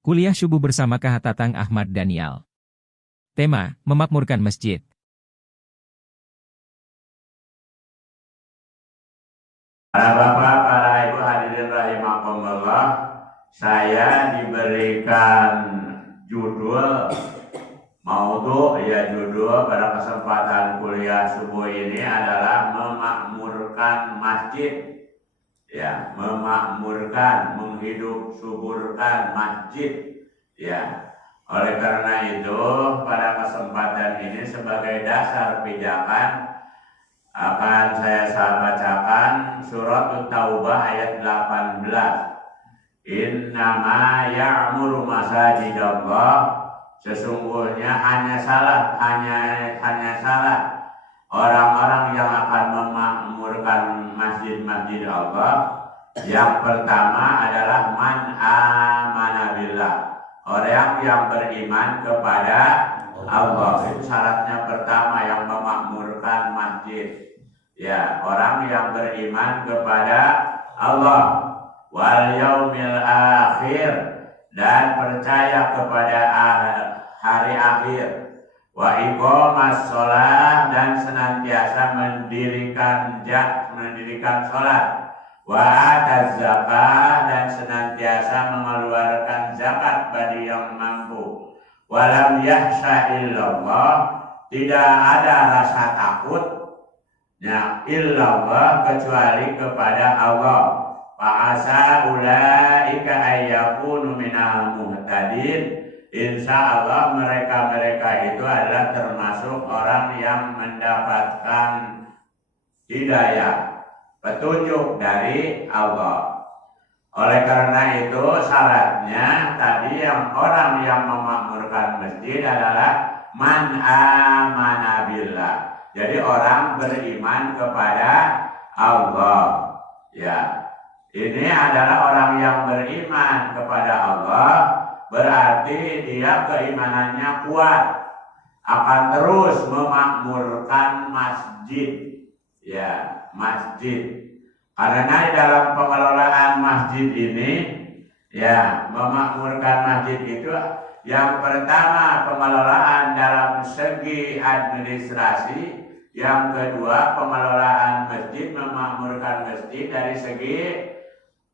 Kuliah Subuh bersama KH Tatang Ahmad Daniel. Tema, memakmurkan masjid. Para bapak, para ibu hadirin rahimakumullah, saya diberikan judul judul pada kesempatan kuliah subuh ini adalah memakmurkan masjid. Ya, memakmurkan, menghidup suburkan masjid. Ya, oleh karena itu pada kesempatan ini sebagai dasar pijakan akan saya bacakan surat Taubah ayat 18. Innama ya'muru masajidallah, sesungguhnya hanya salah orang-orang yang akan memakmurkan masjid-masjid Allah. Yang pertama adalah man amana billah, orang yang beriman kepada Allah. Itu syaratnya pertama yang memakmurkan masjid. Ya, orang yang beriman kepada Allah. Wal yaumil akhir, dan percaya kepada hari akhir. Wa iqamas shalah, dan senantiasa mendirikan salat. Wa ataz zakah, dan senantiasa mengeluarkan zakat bagi yang mampu. Walam yahsha illallah, tidak ada rasa takut ya illallah kecuali kepada Allah. Fa'asa ulaika ayyakunu minal muhtadin, insya Allah mereka itu adalah termasuk orang yang mendapatkan hidayah, petunjuk dari Allah. Oleh karena itu syaratnya tadi yang orang yang memakmurkan masjid adalah man amana billah. Jadi orang beriman kepada Allah. Ya, ini adalah orang yang beriman kepada Allah, berarti dia keimanannya kuat, akan terus memakmurkan masjid. Ya, masjid. Karena di dalam pengelolaan masjid ini, ya, memakmurkan masjid itu yang pertama pengelolaan dalam segi administrasi, yang kedua pengelolaan masjid, memakmurkan masjid dari segi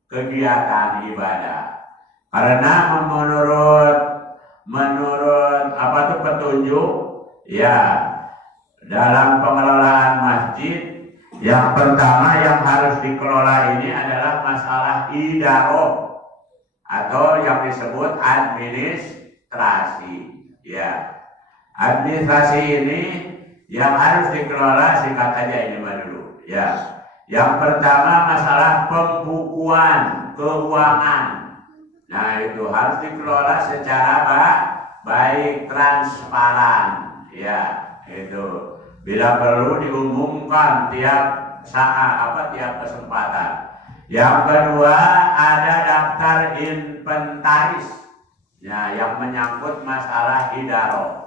kegiatan ibadah. Karena menurut petunjuk, ya, dalam pengelolaan masjid, yang pertama yang harus dikelola ini adalah masalah idaroh atau yang disebut administrasi. Ya, administrasi ini yang harus dikelola, singkat aja ini dulu. Ya, yang pertama masalah pembukuan keuangan. Nah, itu harus dikelola secara baik, transparan. Ya, itu. Bila perlu diumumkan tiap kesempatan. Yang kedua ada daftar inventaris, ya, yang menyangkut masalah idaroh.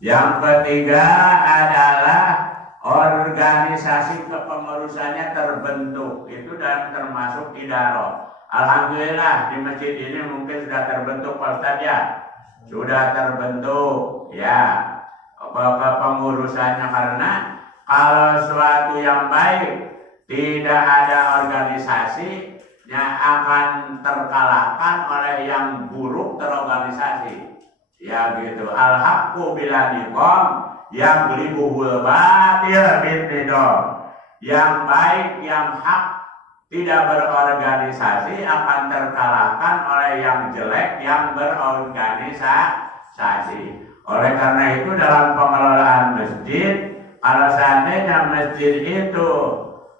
Yang ketiga adalah organisasi kepengurusannya terbentuk, itu dan termasuk idaroh. Alhamdulillah di masjid ini mungkin sudah terbentuk, Pak Ustadz, ya, sudah terbentuk, ya, pengurusannya. Karena kalau suatu yang baik tidak ada organisasinya akan terkalahkan oleh yang buruk terorganisasi. Ya gitu. Al-haqqu bila niqam yang libuhul batil bintidom. Yang baik, yang hak tidak berorganisasi akan terkalahkan oleh yang jelek yang berorganisasi. Oleh karena itu dalam pengelolaan masjid, kalau seandainya masjid itu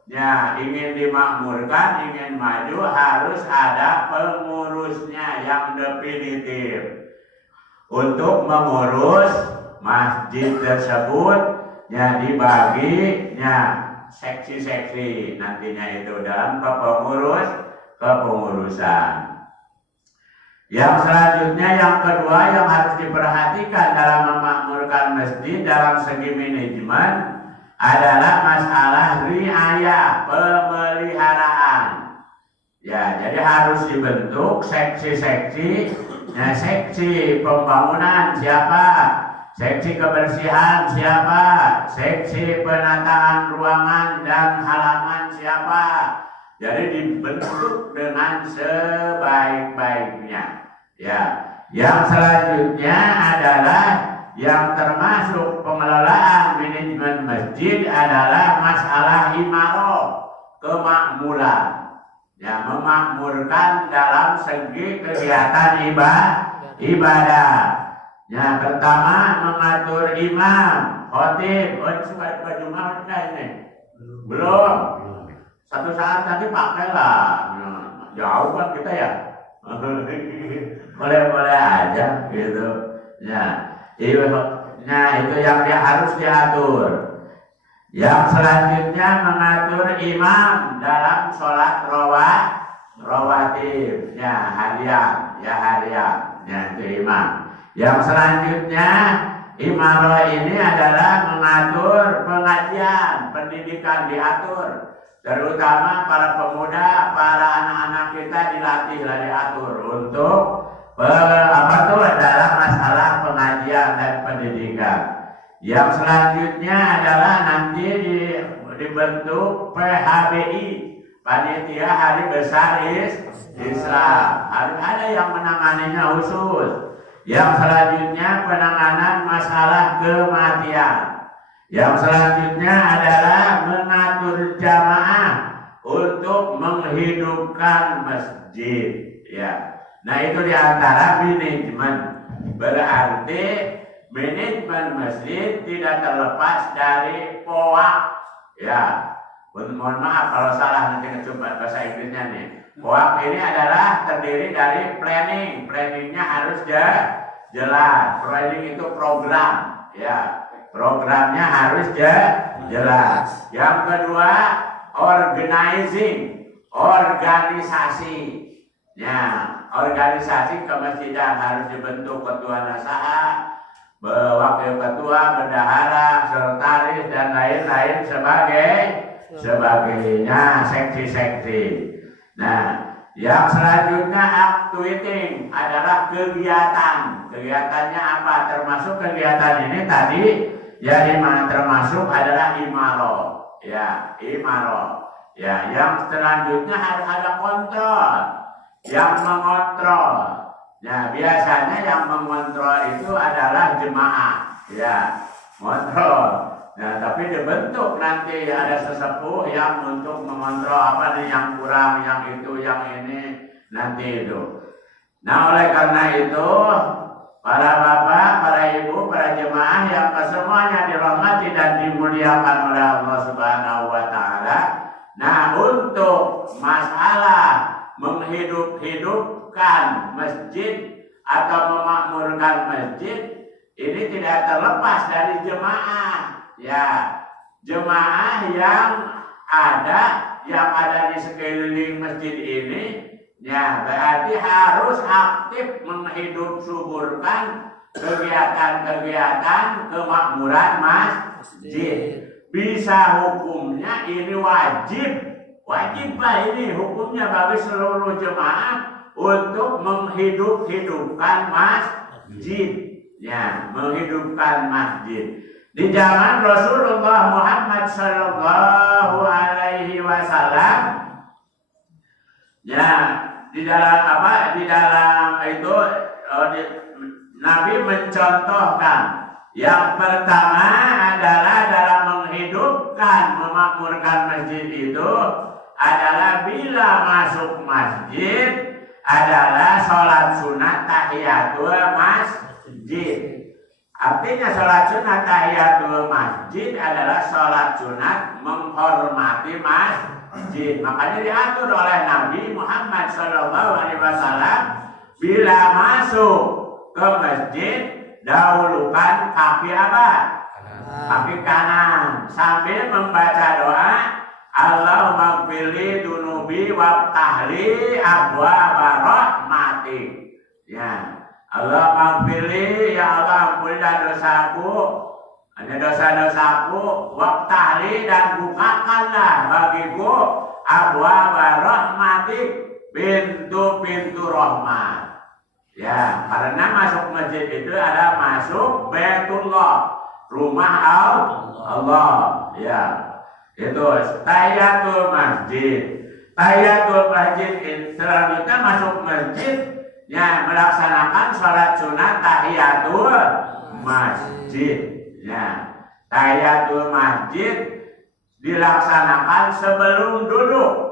ya ingin dimakmurkan, ingin maju, harus ada pengurusnya yang definitif untuk mengurus masjid tersebut. Ya, dibaginya seksi-seksi nantinya itu dalam kepengurusan. Yang selanjutnya, yang kedua yang harus diperhatikan dalam memakmurkan masjid dalam segi manajemen adalah masalah riayah, pemeliharaan. Ya, jadi harus dibentuk seksi-seksi Ya, seksi pembangunan siapa? Seksi kebersihan siapa? Seksi penataan ruangan dan halaman siapa? Jadi dibentuk dengan sebaik-baiknya. Ya, yang selanjutnya adalah yang termasuk pengelolaan manajemen masjid adalah masalah imaroh, kemakmuran. Ya, memakmurkan dalam segi kegiatan ibadah. Ya, pertama mengatur imam, khotib. Oh, suka baju mana ini? Belum. Satu saat nanti pakailah. Jauh kan kita ya. Boleh-boleh aja gitu. Ya, itu yang harus diatur. Yang selanjutnya mengatur imam dalam sholat rawatib, ya harian, ya itu imam. Yang selanjutnya imaroh ini adalah mengatur pengajian, pendidikan diatur, terutama para pemuda, para anak-anak kita diatur untuk dalam masalah pengajian dan pendidikan. Yang selanjutnya adalah nanti dibentuk PHBI, Panitia Hari Besar Islam. Harus ada yang menanganinya khusus. Yang selanjutnya penanganan masalah kematian. Yang selanjutnya adalah mengatur jamaah untuk menghidupkan masjid. Ya, nah itu diantara manajemen. Berarti manajemen masjid tidak terlepas dari POAK. Ya, mohon maaf kalau salah nanti coba bahasa Inggrisnya nih. POAK ini adalah terdiri dari planning. Planningnya harus jelas. Planning itu program. Ya, programnya harus jelas. Yang kedua, organizing, organisasi. Ya, organisasi kemasjidan harus dibentuk ketua nasaha, wakil ketua, bendahara, sekretaris dan lain-lain sebagainya, seksi-seksi. Nah, yang selanjutnya activating adalah kegiatan. Kegiatannya apa? Termasuk kegiatan ini tadi yang termasuk adalah imaroh. Ya, imaroh. Ya, yang selanjutnya harus ada kontrol. Yang mengontrol. Nah, biasanya yang mengontrol itu adalah jemaah. Ya, kontrol. Nah, tapi dibentuk nanti ada sesepuh yang untuk mengontrol apa nih yang kurang, yang itu, yang ini, nanti itu. Nah, oleh karena itu, para bapak, para ibu, para jemaah yang kesemuanya dirahmati dan dimuliakan oleh Allah Subhanahu wa Ta'ala. Nah, untuk masalah menghidupkan masjid atau memakmurkan masjid ini tidak terlepas dari jemaah. Ya, jemaah yang ada di sekeliling masjid ini, ya berarti harus aktif suburkan kegiatan-kegiatan kemakmuran masjid. Bisa hukumnya ini wajib Pak ini hukumnya bagi seluruh jemaah untuk menghidupkan masjid. Ya, menghidupkan masjid. Di zaman Rasulullah Muhammad Sallallahu Alaihi Wasallam, ya di dalam itu Nabi mencontohkan yang pertama adalah dalam menghidupkan, memakmurkan masjid itu adalah bila masuk masjid adalah sholat sunat tahiyatul masjid. Artinya sholat sunat tahiyatul masjid adalah sholat sunat menghormati masjid. Makanya diatur oleh Nabi Muhammad SAW bila masuk ke masjid dahulukan kaki apa? Kaki kanan sambil membaca doa Allahumma gfirli dunubi waftahli abwaaba rahmatik. Ya, Allah maghfirli, ya Allah ampunilah dosaku, hanya dosa-dosaku, waftahli dan bukakanlah bagiku abwaaba rahmatik, pintu-pintu rahmat. Ya, karena masuk masjid itu ada masuk Baitullah, rumah Allah. Ya, itu tahiyatul masjid. Tahiyatul masjid selanjutnya masuk masjid, ya melaksanakan sholat sunat tahiyatul masjid. Ya, tahiyatul masjid dilaksanakan sebelum duduk.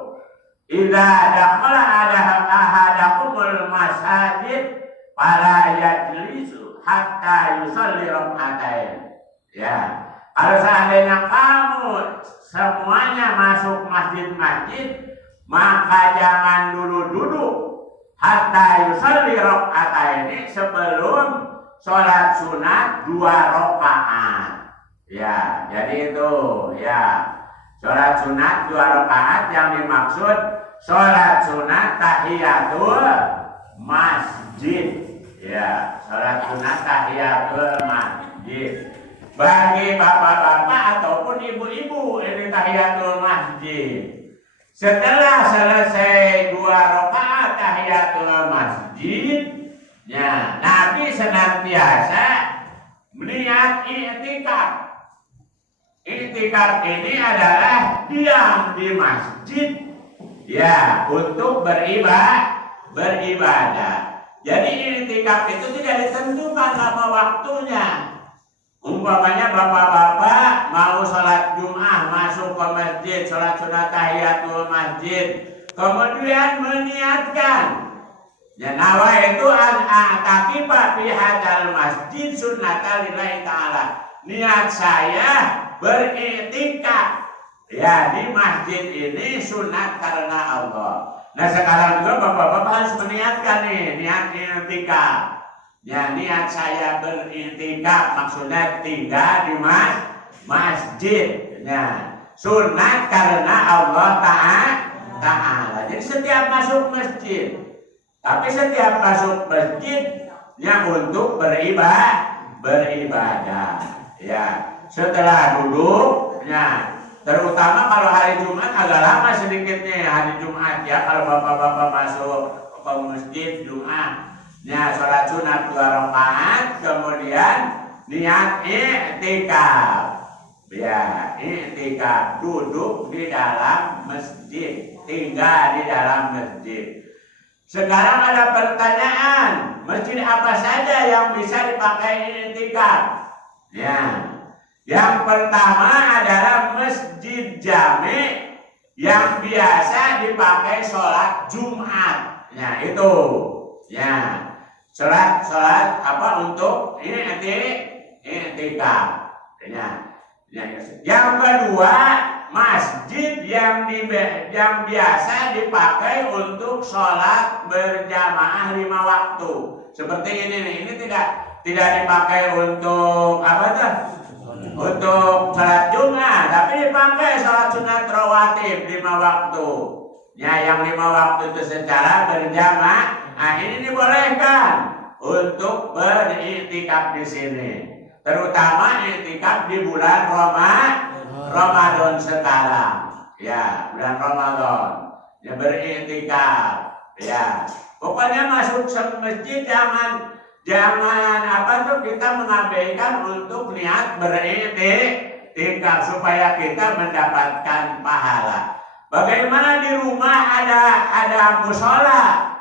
Idza dakhala ahadakumul masajid fala yajlisu hatta yusalli rak'atain. Ya, kalau seandainya kamu semuanya masuk masjid-masjid, maka jangan dulu duduk hatta yusalli rak'atain, sebelum sholat sunat 2 rakaat. Ya, jadi itu ya. Sholat sunat 2 rakaat yang dimaksud sholat sunat tahiyatul masjid. Ya, sholat sunat tahiyatul masjid. Bagi bapak-bapak ataupun ibu-ibu ini tahiyatul masjid. Setelah selesai 2 rakaat tahiyatul masjid, ya, Nabi senantiasa meniat iktikaf. Iktikaf ini adalah diam di masjid, ya, untuk beribadah. Jadi iktikaf itu tidak ditentukan lama waktunya. Umpamanya bapak-bapak mau sholat Jum'ah masuk ke masjid, sholat sunat tahiyatul masjid, kemudian meniatkan, ya, nawaitu an-a'takifa fi hadzal masjid sunnatan lillahi ta'ala. Niat saya beriktikaf, ya, di masjid ini sunat karena Allah. Nah, sekarang juga bapak-bapak harus meniatkan nih, niat iktikaf. Ya, niat saya beriktikaf maksudnya tinggal di masjid. Ya, sunat karena Allah Ta'ala. Jadi setiap masuk masjid, tapi setiap masuk masjid ya untuk beribadah. Ya, setelah duduk, ya, terutama kalau hari Jumat agak lama sedikitnya hari Jumat, ya, kalau bapak-bapak masuk ke masjid Jumat, ya, sholat sunat 2 rakaat, kemudian niat iktikaf, ya, iktikaf, duduk di dalam masjid, tinggal di dalam masjid. Sekarang ada pertanyaan, masjid apa saja yang bisa dipakai iktikaf? Ya, yang pertama adalah masjid jami yang biasa dipakai sholat Jumat. Ya, itu, ya, sholat apa untuk ini iktikaf. Ya. Yang kedua, masjid yang biasa dipakai untuk sholat berjamaah 5 waktu. Seperti ini nih, ini tidak dipakai untuk apa tuh? Untuk sholat Jumat, tapi dipakai sholat sunat rawatib 5 waktu. Ya, yang 5 waktu itu secara berjamaah. Nah, ini dibolehkan untuk beriktikaf di sini. Terutama iktikaf di bulan Ramadan sekarang. Ya, bulan Ramadan. Ya, beriktikaf. Ya, pokoknya masuk masjid jangan apa tuh kita mengabaikan untuk niat beriktikaf supaya kita mendapatkan pahala. Bagaimana di rumah ada musola?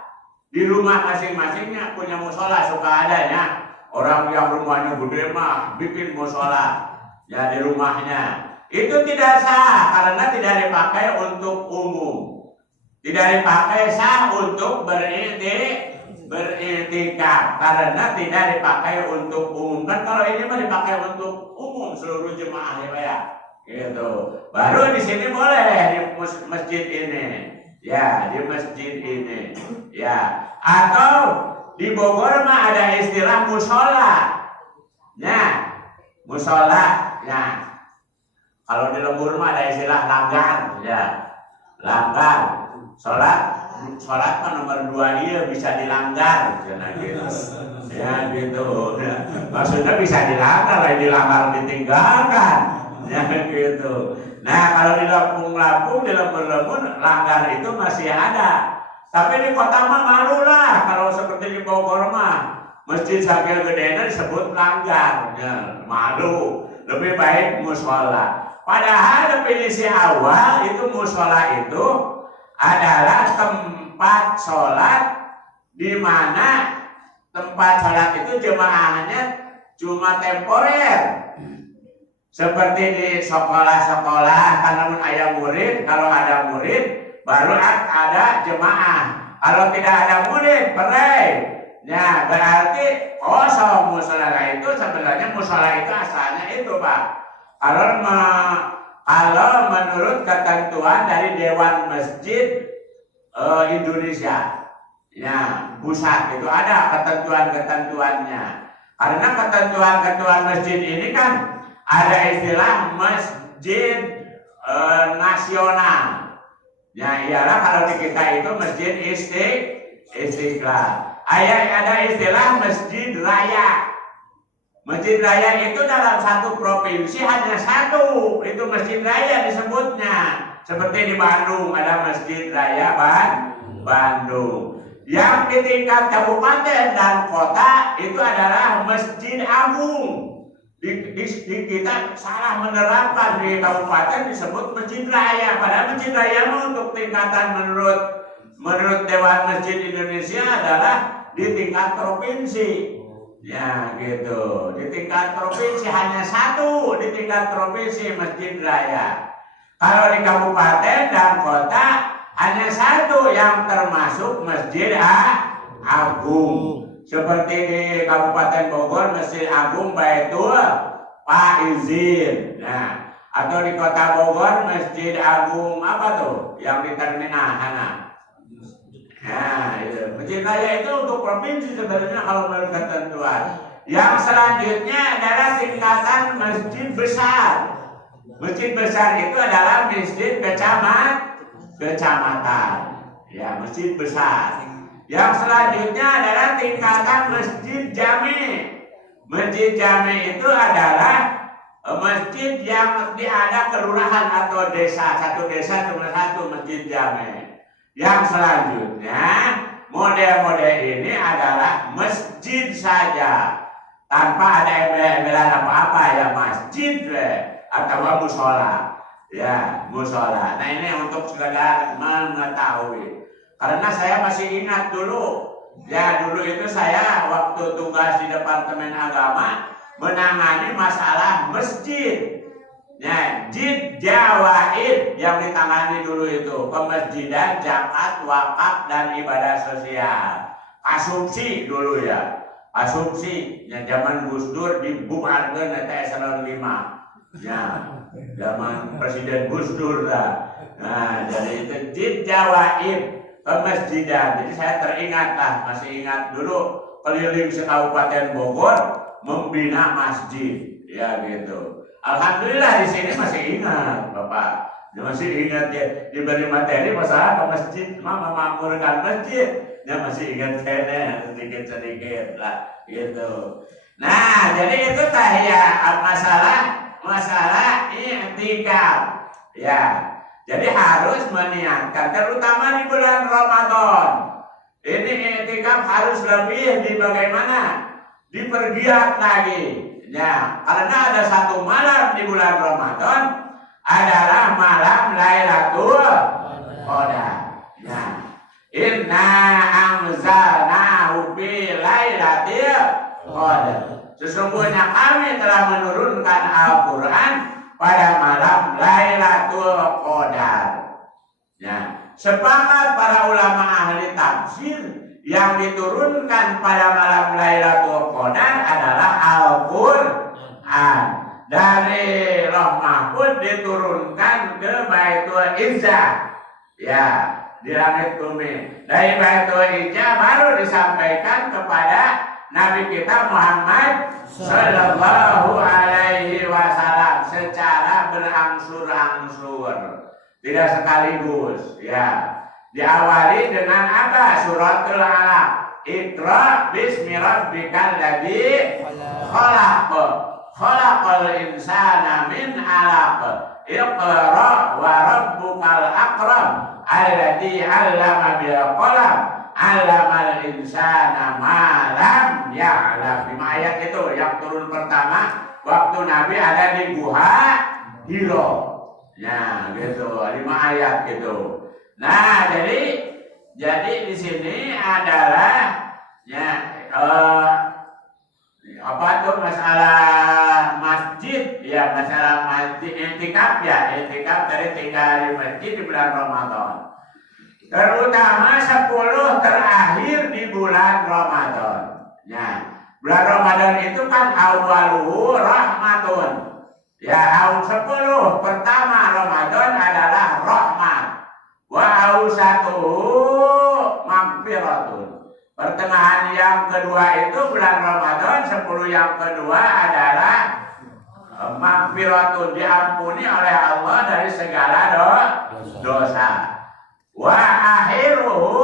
Di rumah masing-masingnya punya musola, suka adanya. Orang yang rumahnya gede mah bikin musola, ya, di rumahnya. Itu tidak sah karena tidak dipakai untuk umum. Tidak dipakai sah untuk beriktikaf karena tidak dipakai untuk umum. Kan kalau ini mah dipakai untuk umum seluruh jemaah, ya, gitu. Baru di sini boleh di masjid ini, ya, di masjid ini, ya. Atau di Bogor mah ada istilah musola, ya, musola, ya. Kalau di Lembur mah ada istilah langgar, ya, langgar. Sholat kan nomor 2 dia bisa dilanggar, gitu. Ya, gitu. Ya. Maksudnya bisa dilanggar, dilanggar ditinggalkan, ya, gitu. Nah, kalau di Lampung, di Lembur langgar itu masih ada. Tapi di kota mah malu lah kalau seperti di Bogor mah masjid sakil gedenya disebut langgar, ya, malu. Lebih baik musola. Padahal definisi awal itu musola itu adalah tempat sholat di mana tempat sholat itu jemaahnya cuma temporer. Seperti di sekolah-sekolah, karena ada murid, kalau ada murid baru ada jemaah. Kalau tidak ada murid, perai. Ya, berarti kosong musola itu sebenarnya musola itu asalnya itu, Pak. Kalau menurut ketentuan dari Dewan Masjid Indonesia, ya, pusat itu ada ketentuan-ketentuannya. Karena ketentuan-ketentuan masjid ini kan ada istilah masjid nasional. Ya, ialah kalau di kita itu masjid Istiqlal. Ada istilah masjid raya. Masjid raya itu dalam satu provinsi hanya satu, itu masjid raya disebutnya. Seperti di Bandung ada masjid raya Bandung. Yang di tingkat kabupaten dan kota itu adalah masjid agung. Di kita salah menerapkan, di kabupaten disebut masjid raya, padahal masjid raya untuk tingkatan menurut Dewan Masjid Indonesia adalah di tingkat provinsi. Ya gitu, di tingkat provinsi hanya satu, di tingkat provinsi masjid raya. Kalau di kabupaten dan kota hanya satu yang termasuk masjid agung. Seperti di Kabupaten Bogor Masjid Agung Baitul Faizin. Nah, atau di Kota Bogor Masjid Agung apa tuh? Yang di terminal sana. Nah, itu. Masjid raya itu untuk provinsi sebenarnya kalau menurut ketentuan. Yang selanjutnya adalah tingkatan masjid besar. Masjid besar itu adalah masjid kecamatan. Ya, masjid besar. Yang selanjutnya adalah tingkatan masjid jami. Masjid jami itu adalah masjid yang ada kelurahan atau desa. Satu desa cuma satu masjid jami. Yang selanjutnya model-model ini adalah masjid saja, tanpa ada embel-embelan apa-apa, ya masjid atau musola. Ya, musola. Nah, ini untuk sekedar mengetahui. Karena saya masih ingat dulu, ya dulu itu saya waktu tugas di Departemen Agama menangani masalah masjid. Ya, jid jawaid yang ditangani dulu itu pemasjidan, zakat, wakaf dan ibadah sosial. Asumsi dulu ya, asumsi yang zaman Gus Dur dibubarkan nanti eselon 5. Ya, zaman Presiden Gus Dur lah. Nah, jadi itu jid jawaid pemasjidan. Jadi saya teringat lah, masih ingat dulu keliling se-Kabupaten Bogor membina masjid, ya gitu. Alhamdulillah di sini masih ingat, Bapak. Masih ingat ya, diberi materi masalah ke masjid, memakmurkan masjid. Ya masih ingat kayaknya sedikit-sedikit lah, gitu. Nah, jadi itu ya masalah i'tikaf. Ya. Jadi harus meniatkan, terutama di bulan Ramadan. Ini i'tikaf harus lebih di bagaimana? Dipergiat lagi. Ya, karena ada satu malam di bulan Ramadan adalah malam Lailatul Qadar. Ya. Inna anzalnahu fi Lailatul Qadar. Sesungguhnya kami telah menurunkan Al-Qur'an pada malam Lailatul Qadar. Ya, sepakat para ulama ahli tafsir yang diturunkan pada malam Lailatul Qadar adalah Al-Qur'an. Dari Roh Mahfud diturunkan ke Baitul Izzah. Ya, di langit bumi. Dari Baitul Izzah baru disampaikan kepada Nabi kita Muhammad Sallallahu Alaihi Wasallam secara berangsur-angsur, tidak sekaligus. Ya, diawali dengan apa? Suratul Alaq. Iqra bismi rabbikal ladzi khalaq. Khalaqal insana min 'alaq. Iqra wa rabbukal akram alladzi 'allama bil qalam 'allamal insana ma lam ya'lam. 5 ayat itu yang turun pertama waktu Nabi ada di Gua Hiro. Ya, gitu. 5 ayat gitu. Nah, jadi di sini adalah ya apa tuh masalah masjid ya, masalah masjid i'tikaf ya, i'tikaf dari tinggal di masjid di bulan Ramadan. Terutama 10 terakhir di bulan Ramadan. Ya, bulan Ramadan itu kan awaluhu rahmatun. Ya, 10 pertama Ramadan adalah rahmat. Wa ausatuhu maghfiratun. Pertengahan yang kedua itu bulan Ramadan, 10 yang kedua adalah maghfiratun, diampuni oleh Allah dari segala dosa. Wa akhiruhu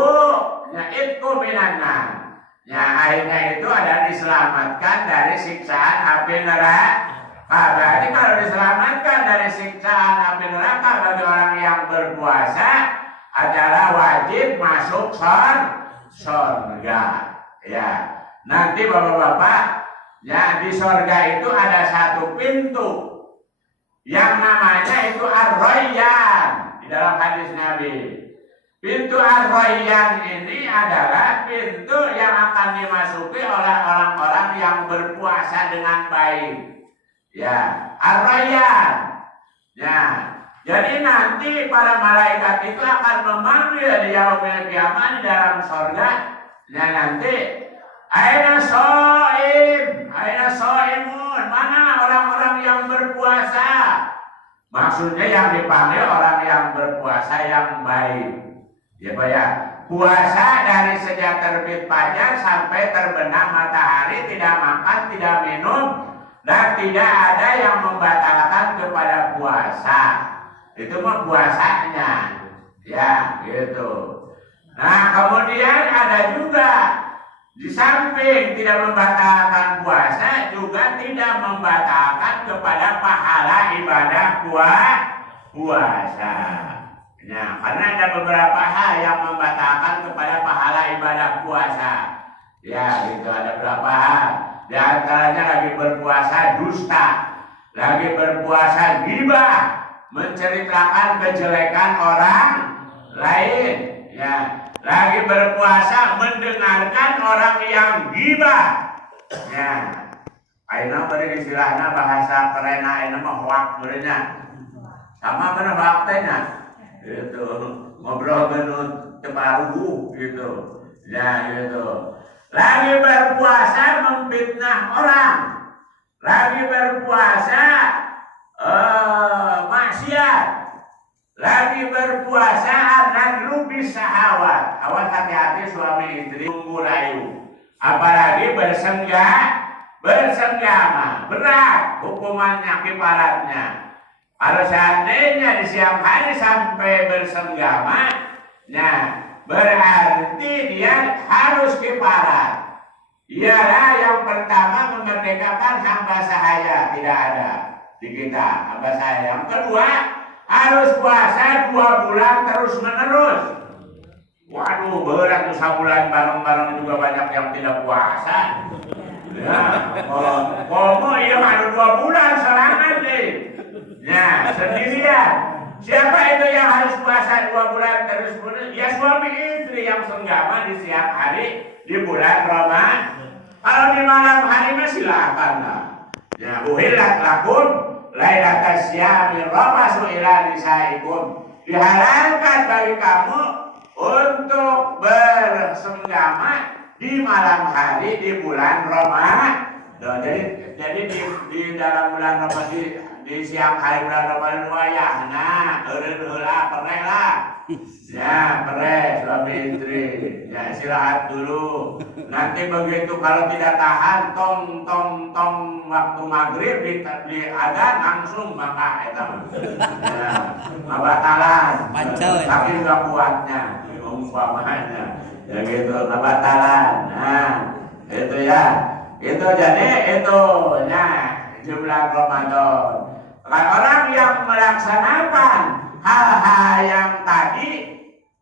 yaitu minannar. Ya, akhirnya itu ada diselamatkan dari siksaan api neraka. Jadi kalau diselamatkan dari siksaan api neraka bagi orang yang berpuasa adalah wajib masuk surga. Ya, nanti bapak-bapak, ya di surga itu ada satu pintu yang namanya itu Ar-Rayyan di dalam hadis Nabi. Pintu Ar-Rayyan ini adalah pintu yang akan dimasuki oleh orang-orang yang berpuasa dengan baik. Ya, Ar-Rayyan. Ya, jadi nanti para malaikat itu akan memanggil di yaumil qiyamah di dalam surga. Ya, nanti aina shaim, aina shaimun, mana orang-orang yang berpuasa? Maksudnya yang dipanggil orang yang berpuasa yang baik. Ya, Pak ya. Puasa dari sejak terbit fajar sampai terbenam matahari, tidak makan, tidak minum, dan tidak ada yang membatalkan kepada puasa. Itu mah puasanya. Ya, gitu. Nah, kemudian ada juga di samping tidak membatalkan puasa, juga tidak membatalkan kepada pahala ibadah puasa. Ya, karena ada beberapa hal yang membatalkan kepada pahala ibadah puasa. Ya, gitu, ada beberapa hal. Di antaranya lagi berpuasa dusta, lagi berpuasa ghibah, menceritakan kejelekan orang lain. Ya, lagi berpuasa mendengarkan orang yang ghibah. Ya, aina beri istilahnya bahasa keren, aina mah hoak berenya. Sama benar faktanya. Gitu, ngobrol genut tebaru gitu. Ya, gitu. Lagi berpuasa memfitnah orang, lagi berpuasa maksiat, lagi berpuasa nadru bisahawat. Awas hati-hati suami istri tunggu layu. Apalagi bersenggama, berat hukumannya kiparatnya. Kalau seandainya di siang hari sampai bersenggama, nah berarti dia harus kifarat. Ialah yang pertama memerdekakan hamba sahaya, tidak ada di kita hamba sahaya. Yang kedua harus puasa 2 bulan terus menerus. Waduh, berat tuh sebulan bareng-bareng juga banyak yang tidak puasa. Ya, komo iya baru 2 bulan serangan deh. Ya, sendirian. Siapa itu yang harus puasa 2 bulan terus-menerus? Ya suami istri yang senggama di siang hari di bulan Ramadan. Kalau di malam hari mah silakan lah. Ya, uhillat lakum lailatas syami rafasu ila nisaikum. Dihalalkan bagi kamu untuk bersenggama di malam hari di bulan Ramadan. Jadi di dalam bulan Ramadan di siang hari bulan Ramadan wayah, nah, heula pereh lah. Ya, pereh suami istri. Ya, istirahat dulu. Nanti begitu kalau tidak tahan tong waktu maghrib di adzan langsung maka eta. Ya, mabatalan. Tapi enggak kuatnya umpamanya. Ya gitu, mabatalan. Nah, itu ya. Itu jadi itu ya jumlah Ramadan. Orang yang melaksanakan hal-hal yang tadi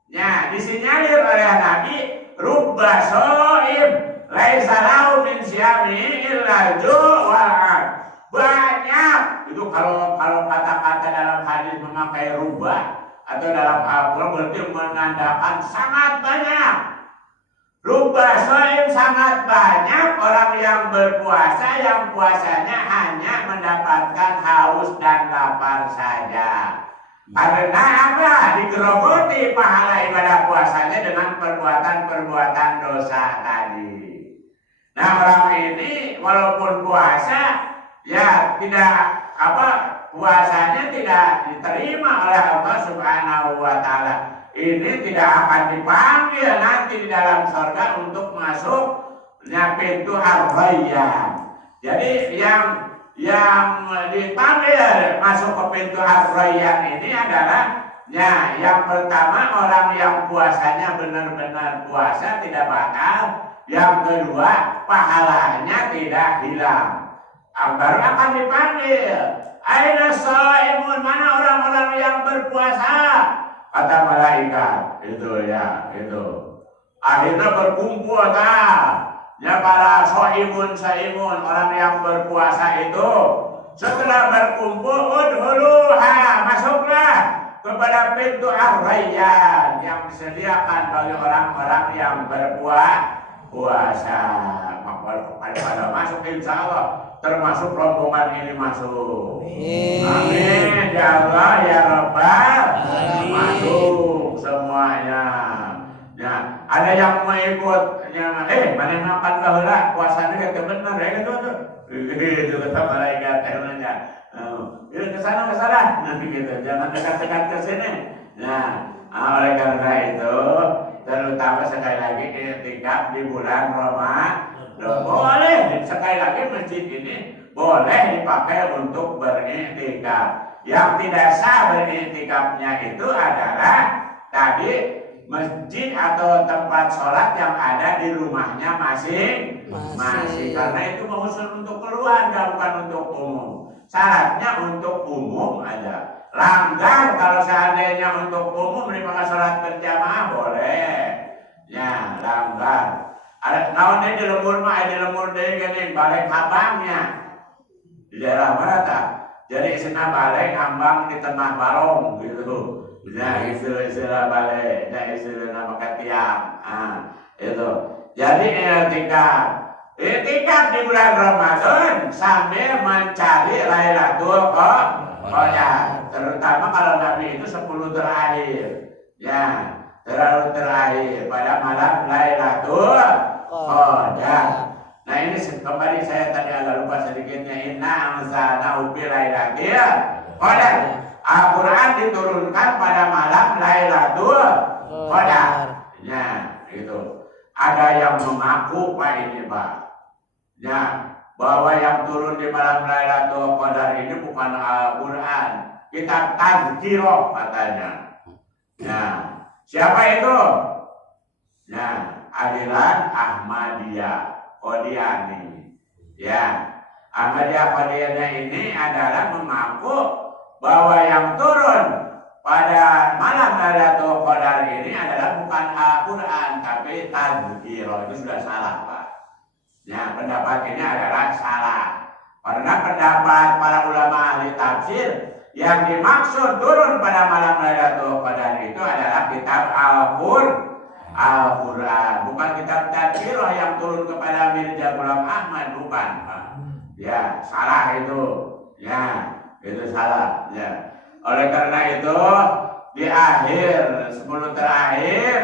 Ya, disinyalir oleh Nabi, rubba shaim laisa lahu min syami illa ju'wa'an. Banyak itu kalau kata-kata dalam hadis memakai rubba atau dalam Al-Quran berarti menandakan sangat banyak. Rubba shaim sangat banyak orang yang berpuasa yang puasanya hanya mendapatkan haus dan lapar saja. Karena apa? Digerogoti pahala ibadah puasanya dengan perbuatan-perbuatan dosa tadi. Nah, orang ini walaupun puasa ya tidak puasanya tidak diterima oleh Allah Subhanahu wa taala. Ini tidak akan dipanggil nanti di dalam surga untuk masuknya pintu Ar-Rayyan. Jadi yang dipanggil masuk ke pintu Ar-Rayyan ini adalah ya, yang pertama orang yang puasanya benar-benar puasa tidak batal, yang kedua pahalanya tidak hilang. Baru akan dipanggil, aina shaimun, mana orang-orang yang berpuasa? Kata malaikat itu ya, itu akhirnya berkumpul ya para shaimun orang yang berpuasa itu. Setelah berkumpul, udhuluha, masuklah kepada pintu Ar-Rayyan yang disediakan bagi orang-orang yang berpuasa. Pada masuk insya Allah, termasuk rombongan ini masuk. Amin ya Allah ya Rabbal alamin. Masuk semuanya. Ya, ada yang mau ikut, mana makan baheula puasanya kata bener ya gitu tuh. Itu kata malaikat tehnya. Yuk ke sana nanti gitu. Jangan dekat-dekat ke sini. Nah, oleh karena itu terutama sekali lagi i'tikaf di bulan Ramadan. Boleh sekali lagi masjid ini boleh dipakai untuk beriktikaf. Yang tidak sah beriktikafnya itu adalah tadi masjid atau tempat sholat yang ada di rumahnya masing-masing. Karena itu khusus untuk keluarga bukan untuk umum. Syaratnya untuk umum aja. Langgar kalau seandainya untuk umum dipakai sholat berjamaah boleh. Ya, langgar. Ada naonnya di lemur mah, di lemur deh gini, balik abangnya di daerah mana tak? Jadi isina balik ambang di tengah barong gitu. Ya istilah balik, ya istilah nama ketiak. Itu. Jadi i'tikaf di bulan Ramadan sambil mencari Lailatul Qadar. Terutama kalau Nabi itu 10 terakhir. Ya. Terlalu terakhir pada malam Lailatul Qadar. Nah ini kembali saya tadi agak lupa sedikitnya, inna anzalnahu fi lailatul qadar. Al-Quran diturunkan pada malam Lailatul Qadar. Ya, itu. Ada yang mengaku Pak ini Pak. Ya, bahwa yang turun di malam Lailatul Qadar ini bukan Al-Quran, kitab Tazkirah katanya. Ya. Siapa itu? Nah, aliran Ahmadiyah Qadiani. Ya, Ahmadiyah Qadiani ini adalah mengaku bahwa yang turun pada malam Lailatul Qadar ini adalah bukan Al-Quran tapi Tazkirah. Itu sudah salah Pak. Ya, pendapat ini adalah salah. Karena pendapat para ulama ahli tafsir, yang dimaksud turun pada malam Lailatul Qadar itu adalah kitab Al-Quran, bukan kitab Tazkirah yang turun kepada Mirza Ghulam Ahmad, bukan Pak. Ya, salah itu. Ya, itu salah. Ya. Oleh karena itu di akhir 10 terakhir,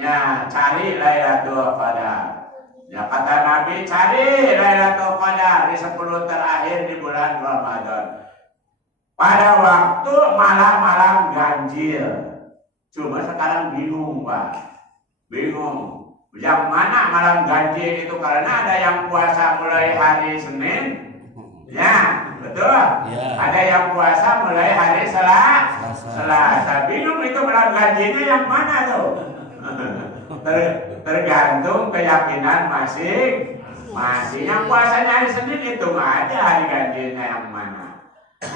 ya cari Lailatul Qadar. Ya kata Nabi, cari Lailatul Qadar di 10 terakhir di bulan Ramadan. Pada waktu malam-malam ganjil. Cuma sekarang bingung Pak. Bingung. Yang mana malam ganjil itu, karena ada yang puasa mulai hari Senin. Ya, betul. Ya. Ada yang puasa mulai hari Selasa. Bingung itu malam ganjilnya yang mana tuh? Tergantung keyakinan masing-masing. Yang puasanya hari Senin itu nggak ada hari ganjilnya yang mana.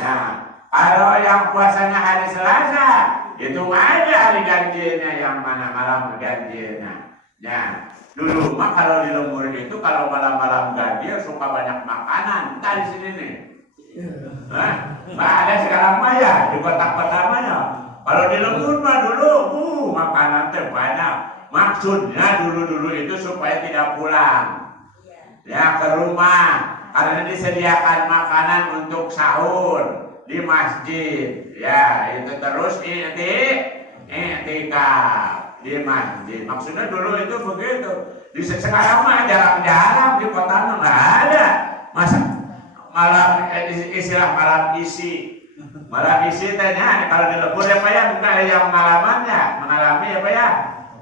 Nah, kalau yang puasanya hari Selasa itu ada hari ganjilnya yang mana malam ganjilnya. Ya, dulu mah kalau di lembur itu kalau malam-malam ganjil suka banyak makanan. Kita di sini nih. Nggak ada sekarang mah ya di kota-kota mah ya. Kalau di lembur mah dulu, makanan teh banyak. Maksudnya dulu itu supaya tidak pulang. Ya ke rumah karena disediakan makanan untuk sahur di masjid. Ya itu terus i'tikaf di masjid. Maksudnya dulu itu begitu. Di sekarang mah jarang-jarang di kota mah nggak ada. Masa malam istilah malam isi. Malam isi tanya kalau di lembur ya Pak ya bukan yang mengalami ya Pak ya.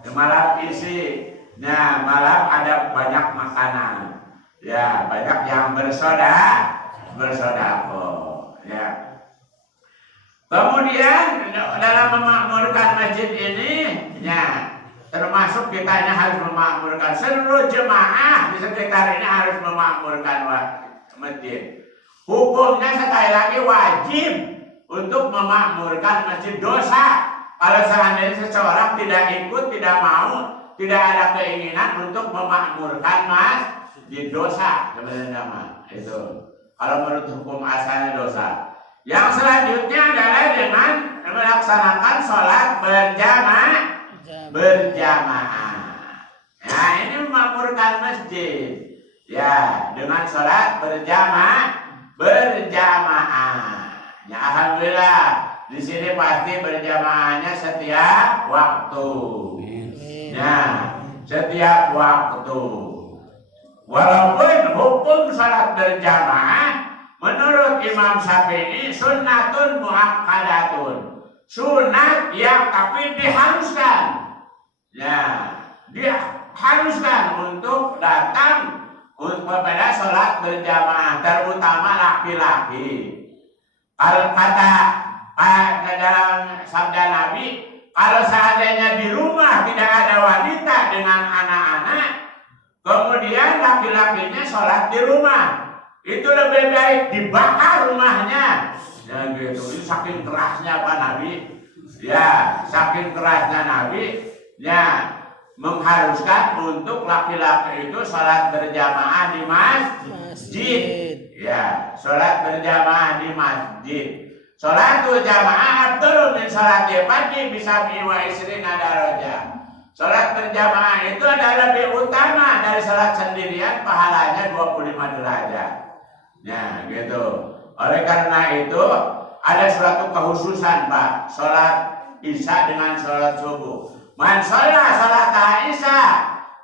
Di malam isi. Nah malam ada banyak makanan. Ya banyak yang bersodako. Ya. Kemudian dalam memakmurkan masjid ini, ya termasuk kita harus memakmurkan seluruh jemaah di sekitar ini harus memakmurkan masjid. Hukumnya sekali lagi wajib untuk memakmurkan masjid dosa. Kalau seandainya seseorang tidak ikut, tidak mau, tidak ada keinginan untuk memakmurkan masjid dosa sebenarnya itu. Kalau menurut hukum asalnya dosa. Yang selanjutnya adalah dengan melaksanakan sholat berjamaah. Nah ini memakmurkan masjid. Ya dengan sholat berjamaah. Ya alhamdulillah di sini pasti berjamaahnya setiap waktu. Ya setiap waktu. Walaupun hukum sholat berjamaah menurut Imam Syafi'i sunnatun muakkadatun, sunat yang tapi diharuskan. Ya, diharuskan untuk datang kepada sholat berjamaah, terutama laki-laki. Kalau kata dalam sabda Nabi, kalau seandainya di rumah tidak ada wanita dengan anak-anak, kemudian laki-lakinya sholat di rumah, itu lebih baik dibakar rumahnya. Ya gitu. Itu saking kerasnya Pak Nabi. Ya, saking kerasnya Nabi. Ya, mengharuskan untuk laki-laki itu sholat berjamaah di masjid. Ya, sholat berjamaah di masjid. Sholat berjamaah abdul min sholat fardhi bisa biwa isrina darajah. Sholat berjamaah itu adalah lebih utama dari sholat sendirian, pahalanya 25 derajat. Ya gitu. Oleh karena itu ada suatu kekhususan Pak, sholat isya dengan sholat subuh. Man sholat isya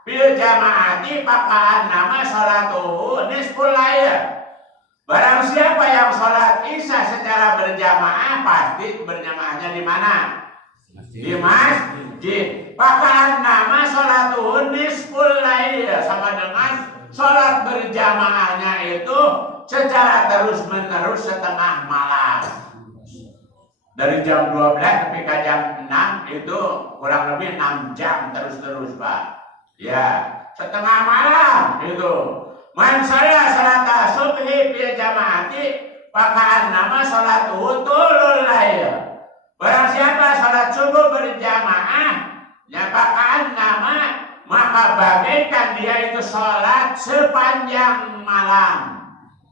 bil jamaati pakaan nama sholatuhu nisful lail. Barang siapa yang sholat isya secara berjamaah pasti berjamaahnya di mana? Di masjid. Pakaan nama sholatuhu nisful lail, sama dengan sholat berjamaahnya itu secara terus-menerus setengah malam. Dari jam 12 sampai ke jam 6 itu kurang lebih 6 jam terus-terus Pak. Ya, setengah malam itu. Man saya salat subhi bil jamaati pakaan nama salat tulul lail. Barang siapa salat subuh berjamaah, ya pakaan nama maka bagaikan dia itu salat sepanjang malam.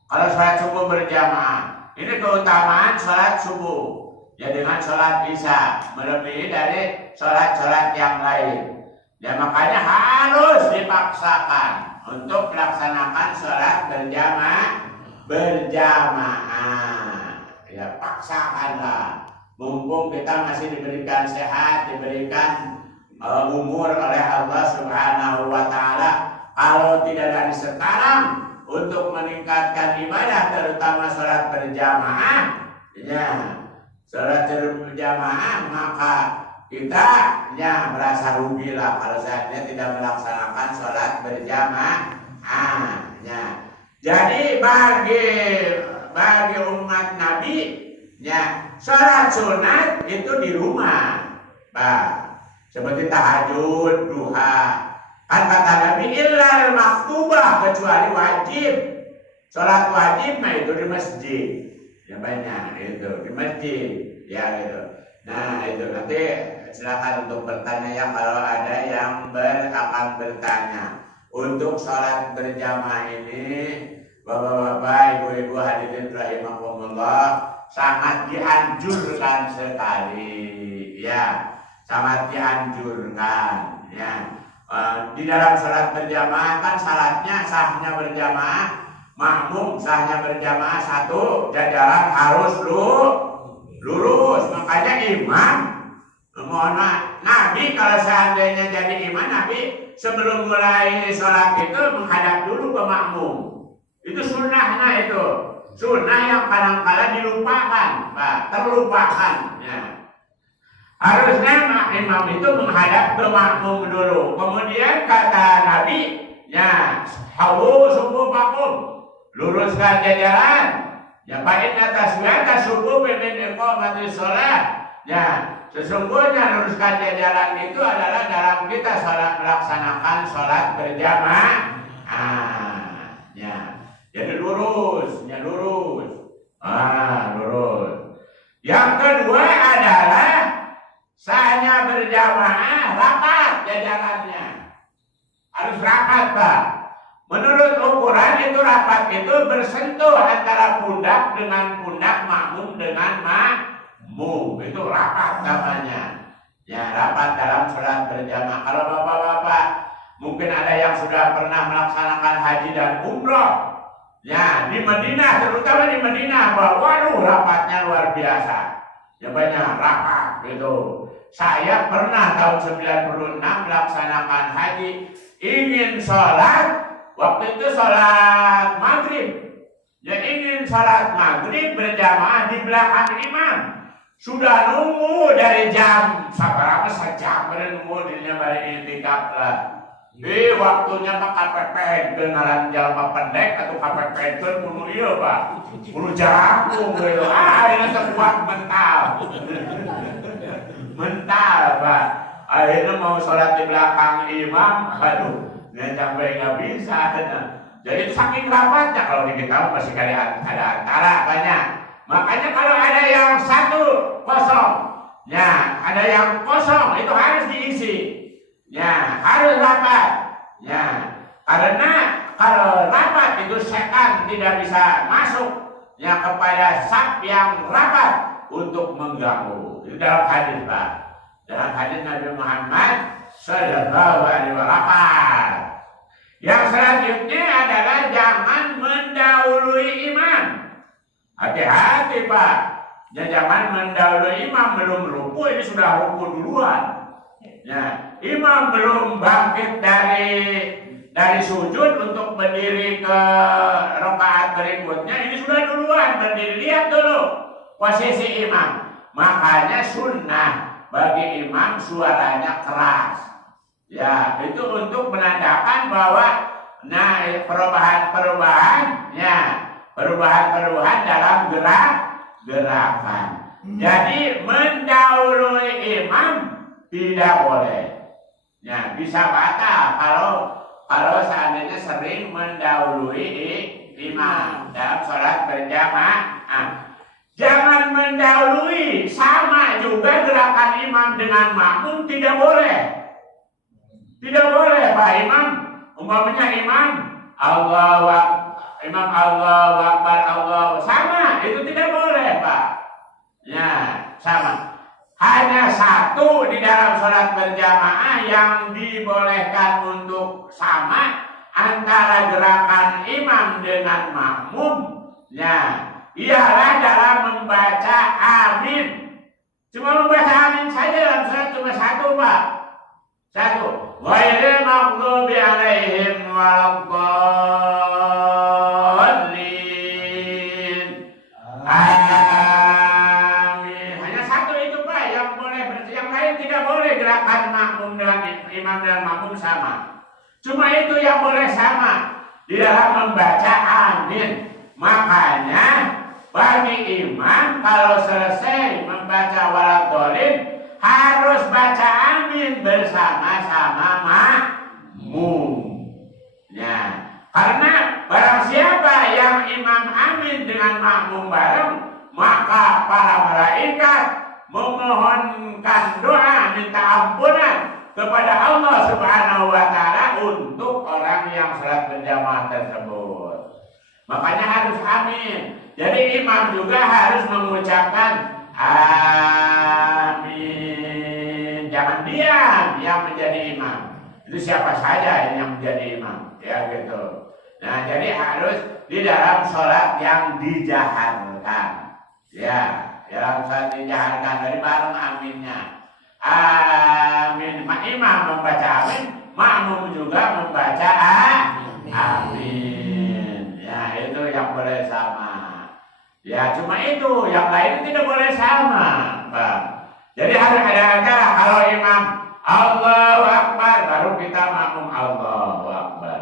Kalau salat subuh berjamaah, ini keutamaan salat subuh. Ya dengan salat isya melebihi dari salat-salat yang lain. Ya makanya harus dipaksakan untuk melaksanakan salat berjamaah. Ya paksakanlah. Mumpung kita masih diberikan sehat, diberikan umur oleh Allah Subhanahu wa Ta'ala. Kalau tidak dari sekarang untuk meningkatkan ibadah, terutama salat berjamaah, ya salat berjamaah, maka kita ya merasa rugi lah kalau saatnya tidak melaksanakan salat berjamaah. Ya. Jadi bagi umat Nabi, ya salat sunat itu di rumah, Pak. Seperti tahajud, duha. Kan kata Nabi illal maktubah, kecuali wajib. Salat wajib mah itu di masjid. Ya banyak itu di masjid, ya gitu. Nah itu nanti silakan untuk bertanya ya kalau ada yang akan bertanya. Untuk sholat berjamaah ini, bapak-bapak, ibu-ibu hadirin rahimakumullah, sangat dianjurkan sekali, ya, sangat dianjurkan, ya. Di dalam sholat berjamaah kan syaratnya sahnya berjamaah, makmum sahnya berjamaah satu, jajaran harus lurus, makanya imam. Mohon maaf, Nabi kalau seandainya jadi imam, Nabi sebelum mulai sholat itu menghadap dulu ke makmum. Itu sunnahnya itu. Sunnah yang kadang-kadang dilupakan, Pak, terlupakan. Ya. Harusnya imam itu menghadap ke makmum dulu. Kemudian kata Nabi, ya, hawu sufufakum, luruskan jajaran. Ya, fa inna taswiyata sufufi min iqamatis shalah. Ya, sesungguhnya luruskan jajaran itu adalah dalam kita melaksanakan sholat berjamaah. Ya, jadi lurus, ya lurus. Lurus. Yang kedua adalah sahnya berjamaah rapat jajarannya. Harus rapat, Pak. Menurut ukuran itu rapat itu bersentuh antara pundak dengan pundak, makmum dengan makmum. Itu rapat namanya. Ya, rapat dalam sholat berjamaah. Kalau bapak-bapak mungkin ada yang sudah pernah melaksanakan haji dan umroh, ya di Madinah, terutama di Madinah, waduh rapatnya luar biasa. Ya banyak rapat gitu. Saya pernah tahun 96 melaksanakan haji, ingin sholat, waktu itu sholat maghrib. Ya ingin sholat maghrib berjamaah di belakang imam. Sudah nunggu dari jam berapa sejam nunggu dirinya balik intikaf lah. Waktunya Pak KPP kenalan jalma pendek atau KPP bunuh iya Pak. Bunuh jarakung gitu. Ini sekuat mental. Mental Pak. Akhirnya mau sholat di belakang imam, aduh, nggak sampai nggak bisa. Jadi saking rapatnya kalau di kita masih ada antara banyak. Makanya kalau ada yang satu kosong, ya ada yang kosong itu harus diisi, ya harus rapat, ya karena kalau rapat itu setan tidak bisa masuk, ya kepada saf yang rapat untuk mengganggu. Itu dalam hadis Pak, dalam hadis Nabi Muhammad Sallallahu Alaihi Wasallam. Yang selanjutnya adalah jangan mendahului imam. Hati-hati Pak, ya, jangan mendahului imam belum ruku, ini sudah ruku duluan. Ya, imam belum bangkit dari sujud untuk berdiri ke rakaat berikutnya, ini sudah duluan berdiri. Lihat dulu posisi imam. Makanya sunnah bagi imam suaranya keras. Ya, itu untuk menandakan bahwa perubahan dalam gerakan. Jadi mendahului imam tidak boleh. Ya, bisa batal kalau seandainya sering mendahului imam dalam sholat berjamaah. Jangan mendahului, sama juga gerakan imam dengan makmum tidak boleh. Tidak boleh Pak Imam. Umpamanya imam Allahu Akbar, sama, itu tidak boleh Pak. Ya, sama. Hanya satu di dalam sholat berjamaah yang dibolehkan untuk sama antara gerakan imam dengan makmum, ya, ialah dalam membaca amin. Cuma membaca amin saja dalam sholat cuma satu Pak. Satu. Ghairil maghdubi alaihim waladdallin. Amin. Hanya satu itu Pak yang boleh, yang lain tidak boleh gerakan makmum dengan imam dan makmum sama. Cuma itu yang boleh sama di dalam membaca amin. Makanya bagi imam kalau selesai membaca waladdallin harus baca amin bersama-sama makmum. Ya, karena barang siapa yang imam amin dengan makmum bareng, maka para malaikat memohonkan doa minta ampunan kepada Allah Subhanahu wa taala untuk orang yang salat berjamaah tersebut. Makanya harus amin. Jadi imam juga harus mengucapkan amin. Jangan diam yang menjadi imam. Itu siapa saja yang menjadi imam, ya gitu. Nah, jadi harus di dalam sholat yang dijaharkan, ya, dalam sholat dijaharkan dari bareng aminnya. Amin. Imam membaca amin, makmum juga membaca amin. Ya, itu yang boleh sama. Ya, cuma itu, yang lain tidak boleh sama, Pak. Jadi harus ada acara kalau imam Allahu Akbar, baru kita makmum Allahu Akbar.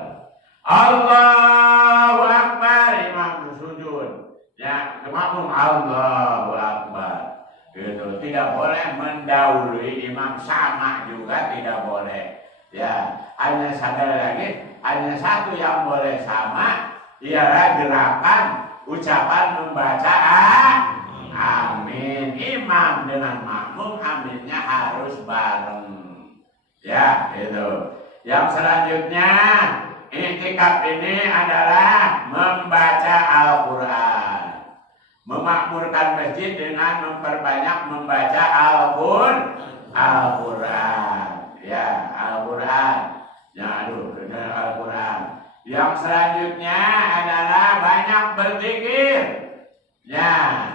Allahu Akbar, imam sujud. Ya, makmum Allahu Akbar. Gitu. Tidak boleh mendahului imam, sama juga tidak boleh. Ya, hanya sekali lagi, hanya satu yang boleh sama, ialah gerakan ucapan membaca amin. Imam dengan makmum aminnya harus bareng. Ya, itu. Yang selanjutnya, i'tikaf ini adalah membaca Al-Quran. Memakmurkan masjid dengan memperbanyak membaca Al-Quran. Ya, Al-Quran. Ya, dengan Al-Quran. Yang selanjutnya adalah banyak berzikir. Ya,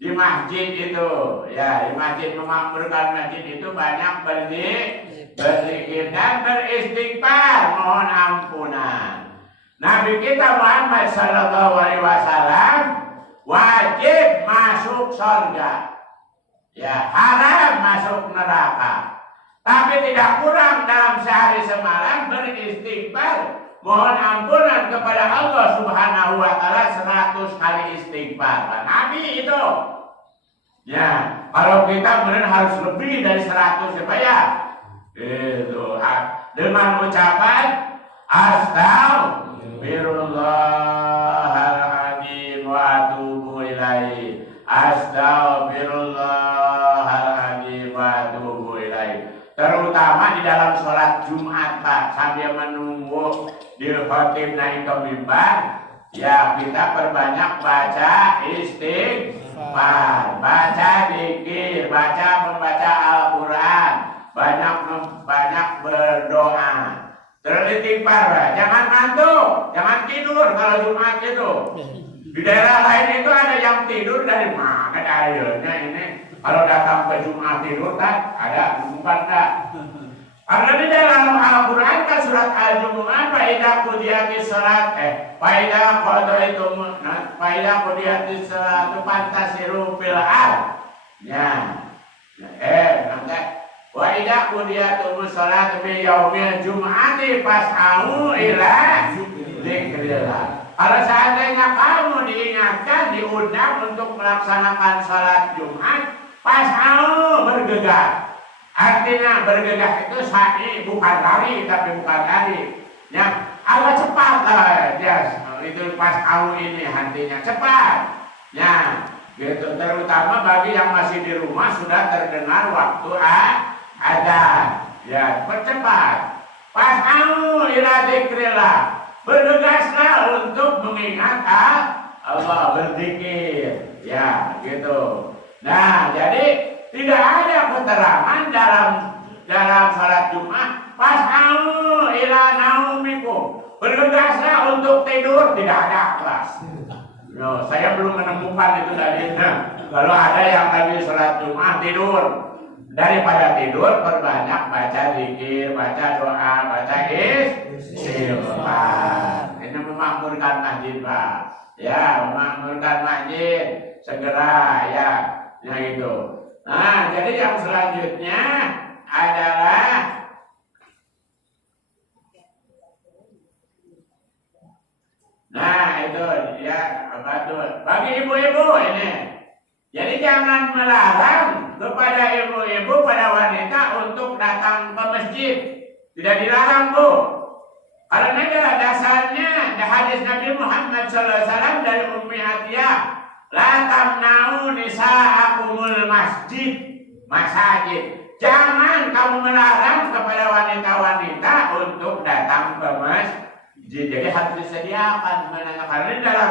di masjid itu. Ya, di masjid memakmurkan masjid itu banyak berzikir dan beristighfar, mohon ampunan. Nabi kita Muhammad sallallahu alaihi wasallam wajib masuk surga. Ya, haram masuk neraka. Tapi tidak kurang dalam sehari semalam beristighfar, mohon ampunan kepada Allah Subhanahu wa taala 100 kali istighfar. Nabi itu. Ya, kalau kita benar harus lebih dari 100 ya. Itu dengan ucapan Astaghfirullahaladzim wa atubu ilaihi. Astaghfirullahaladzim wa atubu ilaihi. Terutama di dalam sholat Jumat, Pak, sambil menunggu di khotib naik ke mimbar, ya kita perbanyak baca istighfar, baca zikir, membaca Al-Quran, banyak berdoa. Beristighfar, Pak. Jangan ngantuk, jangan tidur kalau Jumat itu. Di daerah lain itu ada yang tidur, dari mana airnya ini? Kalau datang ke Jumat tidur kan ada bukan tak? Karena di dalam Al-Quran kan surat Al-Jumu'ah, faida qudiyatis salat, faida qudiyatis salat fantasiru fil ard. Ya. Nanti faida qudiyatus salat fi yaumil jumu'ati fas'au ila dzikrillah. Kalau seandainya kamu diingatkan, diundang untuk melaksanakan salat Jumat, fas'au, bergegas. Artinya bergegas itu sa'i, bukan lari, tapi bukan lari. Ya, agak cepat lah, ya, itu fas'au ini artinya cepat. Ya, gitu. Terutama bagi yang masih di rumah sudah terdengar waktu adzan. Ya, percepat. Fas'au ila dzikrillah. Bergegaslah untuk mengingat Allah, berzikir, ya gitu. Nah, jadi tidak ada keterangan dalam salat Jumat fas'au ila naumikum. Bergegaslah untuk tidur, tidak ada kelas. No, saya belum menemukan itu dalilnya. Kalau ada yang tadi salat Jumat tidur, daripada tidur perbanyak baca zikir, baca doa, baca istighfar. Ini memakmurkan masjid, Pak. Ya, memakmurkan masjid segera ya, gitu. Nah, jadi yang selanjutnya adalah itu ya, apa tuh? Bagi ibu-ibu ini. Jadi jangan melarang kepada ibu-ibu, pada wanita untuk datang ke masjid. Tidak dilarang, Bu. Karena dasarnya hadis Nabi Muhammad SAW dari Ummi Atiyah, la tamna'u nisa'akumul masjid. masjid. Jangan kamu melarang kepada wanita-wanita untuk datang ke masjid. Jadi harus disediakan. Karena dalam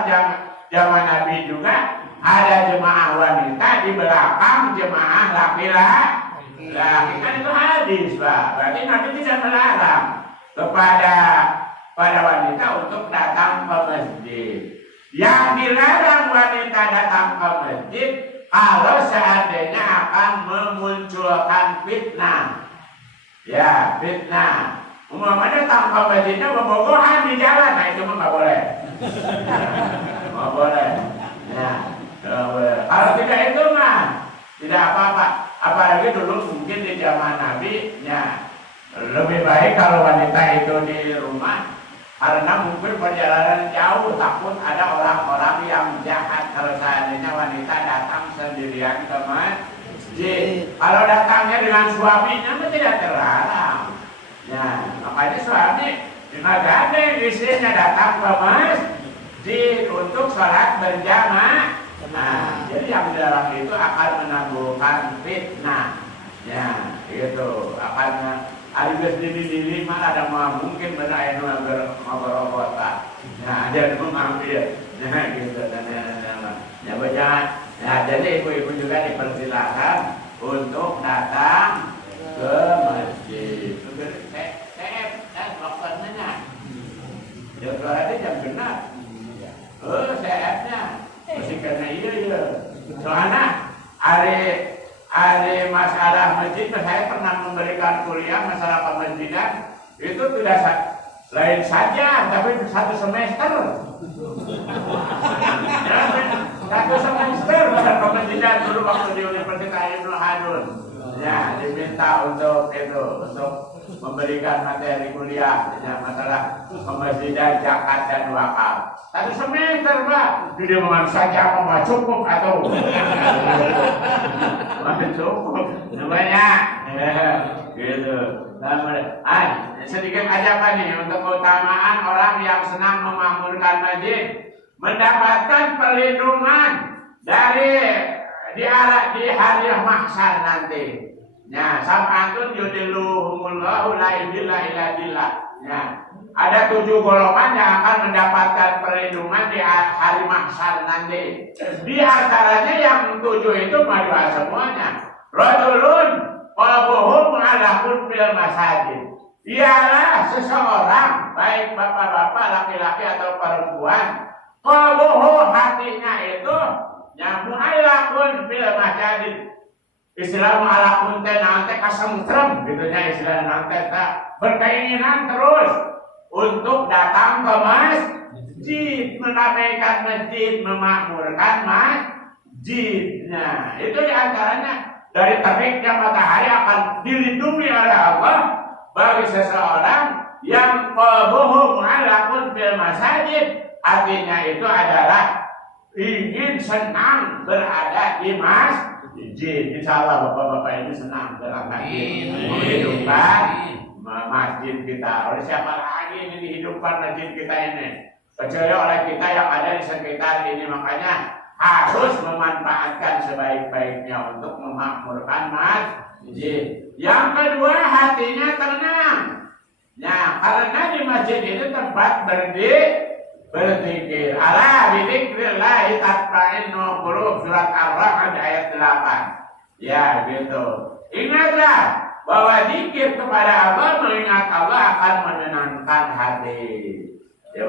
zaman Nabi juga ada jemaah wanita di belakang jemaah laki-laki. Kan itu hadis, Pak. Berarti Nabi tidak melarang kepada wanita untuk datang ke masjid. Yang dilarang wanita datang ke masjid kalau seandainya akan memunculkan fitnah. Ya, fitnah. Umpamanya datang ke masjidnya bobogohan di jalan, nah itu mah nggak boleh. Nggak boleh. Ya, nggak boleh. Kalau tidak itu mah tidak apa-apa. Apalagi dulu mungkin di zaman Nabi, ya lebih baik kalau wanita itu di rumah. Karena mungkin perjalanan jauh, takut ada orang-orang yang jahat kalau seandainya wanita datang sendirian ke masjid. Kalau datangnya dengan suaminya tidak terlarang. Ya, makanya suami gandeng istrinya datang ke masjid untuk sholat berjamaah. Nah, jadi yang dilarang itu akan menambahkan fitnah. Ya, gitu. Akan alias diri mana ada mungkin benar yang ngobrol-ngobrol. Nah, ada mengambil. Nah, gitu dan ya banyak. Nah, jadi ibu-ibu juga dipersilakan untuk datang ke masjid. Saya waktunya. Ya berarti jam benar. CF-nya. Masih karena iya. Soalnya ada masalah masjid, saya pernah memberikan kuliah masalah pemesjidan itu tidak lain saja, tapi 1 semester. Ya, 1 semester pada pemesjidan dulu waktu di Universitas Ibnu Khaldun. Ya, diminta untuk itu, untuk memberikan materi kuliah ya, masalah pemesjidan, zakat dan wakaf. 1 semester, Pak. Dia memang saja mau cukup atau cukup, banyak, gitu. Sedikit aja Pak nih untuk keutamaan orang yang senang memakmurkan masjid, mendapatkan perlindungan dari di hari mahsyar nanti. Ya, sab'atun yudilluhumullahu la ilaha illa billah. Ya, ada 7 golongan yang akan mendapatkan perlindungan di hari mahsyar nanti. Di antaranya yang 7 itu madua semuanya. Rajulun qalbuhu mu'allaqun bil masajid. Ialah seseorang, baik bapak-bapak, laki-laki atau perempuan, qalbuhu hatinya itu yang mu'allaqun bil masajid. Istilah mu'allaqun teh nanti kasentrem gitunya istilah nanti berkeinginan terus untuk datang ke masjid, meramaikan masjid, memakmurkan masjidnya. Itu diantaranya dari teriknya matahari akan dilindungi oleh Allah bagi seseorang yang qalbuhu mu'allaqun bil masajid. Artinya itu adalah ingin senang berada di masjid. Insya Allah bapak-bapak ini senang berada di menghidupkan masjid kita. Oleh siapa lagi ini dihidupkan masjid kita ini? Kecuali oleh kita yang ada di sekitar ini. Makanya harus memanfaatkan sebaik-baiknya untuk memakmurkan masjid. Yang kedua, hatinya tenang. Nah, karena di masjid itu tempat berzikir. Ala bidzikrillah tatma'innul qulub, surat Ar-Ra'd ayat 8. Ya, gitu. Ingatlah bahwa zikir kepada Allah, mengingat Allah akan menenangkan hati. Ya,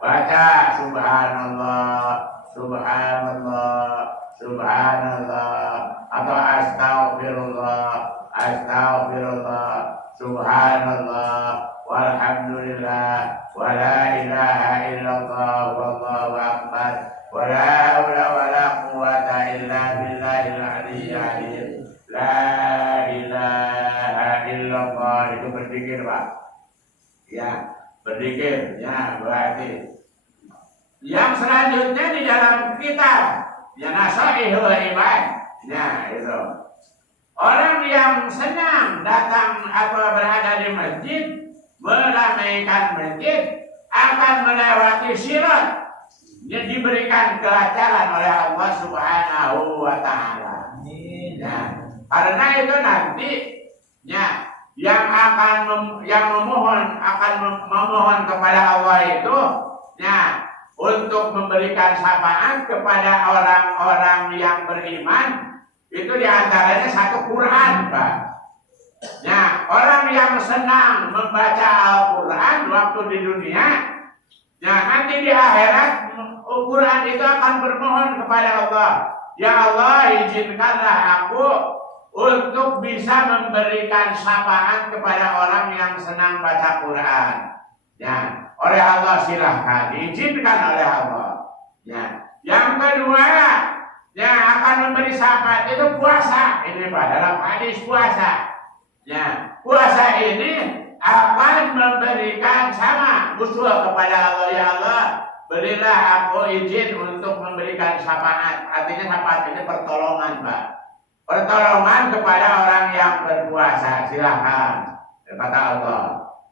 baca subhanallah, subhanallah, subhanallah, atau astaghfirullah, astaghfirullah, subhanallah, walhamdulillah, wa la ilaha illallah, wallahu akbar, wa la haula wa la quwwata illa billahil aliyyil azim. La ilaha illallah, itu berzikir, Pak. Ya, berzikir. Ya, berarti. Yang selanjutnya di dalam kitab ya Nasaihul Ibad. Ya, itu. Orang yang senang datang atau berada di masjid, meramaikan masjid, akan melewati sirat yang diberikan kelancaran oleh Allah Subhanahu wa Ta'ala. Ya. Karena itu nanti ya yang akan memohon kepada Allah itu ya untuk memberikan syafaat kepada orang-orang yang beriman itu diantaranya satu Quran, Pak. Ya, orang yang senang membaca Al-Quran waktu di dunia, ya nanti di akhirat Al-Quran itu akan bermohon kepada Allah. Ya Allah, izinkanlah aku untuk bisa memberikan syafaat kepada orang yang senang baca Quran. Ya, oleh Allah silahkan diizinkan oleh Allah. Ya, yang kedua, ya akan memberi syafaat itu puasa. Ini Pak, dalam hadis puasa. Ya, puasa ini akan memberikan sama usul kepada Allah. Ya Allah, berilah aku izin untuk memberikan syafaat. Artinya syafaat ini pertolongan, Pak. Pertolongan kepada orang yang berpuasa. Silahkan, kata Allah.